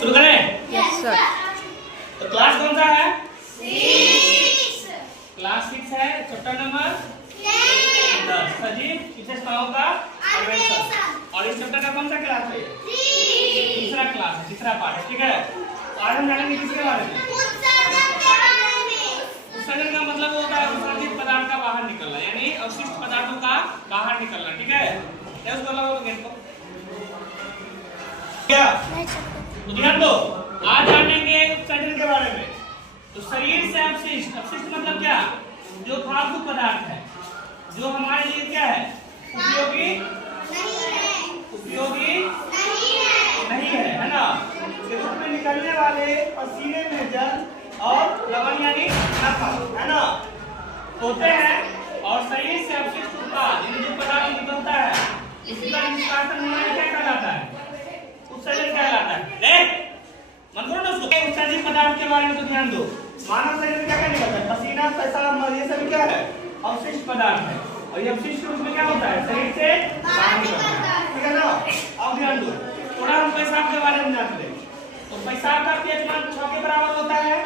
शुरू करें? Yes sir. तो क्लास कौन सा है? 6 क्लास 6 है। चैप्टर नंबर 10 सजीव विशेषताओं का अन्वेषण। और इस चैप्टर का कौन सा क्लास है? तीसरा क्लास है, तीसरा पार्ट है। ठीक है, आज हम जानेंगे किसके बारे में? उत्सर्जन का मतलब होता है उत्सर्जित पदार्थ का बाहर निकलना, यानी अवशिष्ट पदार्थों का बाहर निकलना। ठीक है, क्या उसको लगाओ तो गेंद को क्या तो ध्यान दो। आज जानेंगे उत्सर्जन के बारे में। तो शरीर से अवशिष्ट, अवशिष्ट मतलब क्या? जो फालतू पदार्थ है, जो हमारे लिए क्या है? उपयोगी नहीं है ना? शरीर में निकलने वाले पसीने में जल और लवण यानी नफा है ना होते हैं। और शरीर से अवशिष्ट उत्पाद यानी जो पदार्थ निकलता है उसका निष्कासन होना क्या कहलाता है? उत्सर्जन कहलाता है। देख मन करो ना उसको। उत्सर्जित पदार्थ के बारे में तो ध्यान दो। मानव शरीर में क्या क्या निकलता है? पसीना, पेशाब, ये सब क्या है? अवशिष्ट पदार्थ है। और ये अवशिष्ट रूप में क्या होता है? शरीर से बाहर निकलता है। ठीक है ना? अब ध्यान दो, थोड़ा हम पेशाब के बारे में जानते हैं। तो पेशाब का पीएच मान 6 के बराबर होता है।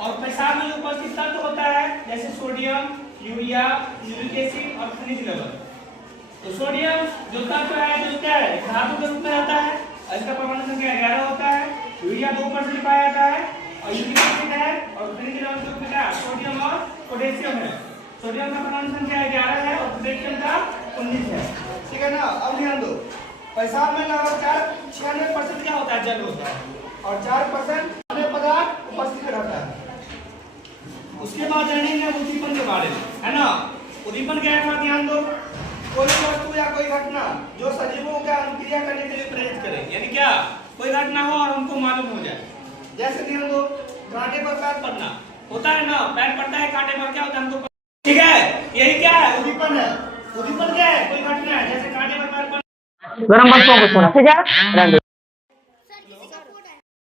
और पेशाब में जो उपस्थित तत्व होता है जैसे सोडियम, यूरिया, यूरिक एसिड और खनिज लवण। तो सोडियम जो तत्व है जो क्या है? धातु के रूप में रहता है। इसका परमाणु संख्या 11 होता है। यूरिया 2% पाया जाता है। और यूरिक एसिड है। और खनिज लवण के रूप में क्या? सोडियम और पोटेशियम है। सोडियम का परमाणु संख्या 11 है और पोटेशियम का 19 है। ठीक है ना? अब ध्यान दो, पेशाब में लगभग 96% क्या होता है? जल होता है। और 4% अन्य पदार्थ उपस्थित रहता है। उसके बाद जानेंगे उद्दीपन के बारे में, है ना? उद्दीपन क्या था? ध्यान दो, कोई वस्तु या कोई घटना जो सजीवों का अनुक्रिया करने के लिए प्रेरित करे, यानी क्या? कोई घटना हो और हमको मालूम हो जाए। जैसे ध्यान दो, कांटे पर पैर पड़ना होता है ना? पैर पड़ता है कांटे पर, क्या होता है? हमको ठीक है, यही क्या है? उद्दीपन है। उद्दीपन क्या है? कोई घटना है, जैसे कांटे पर पैर पड़ना। गरम बल फोकस होना ठीक है।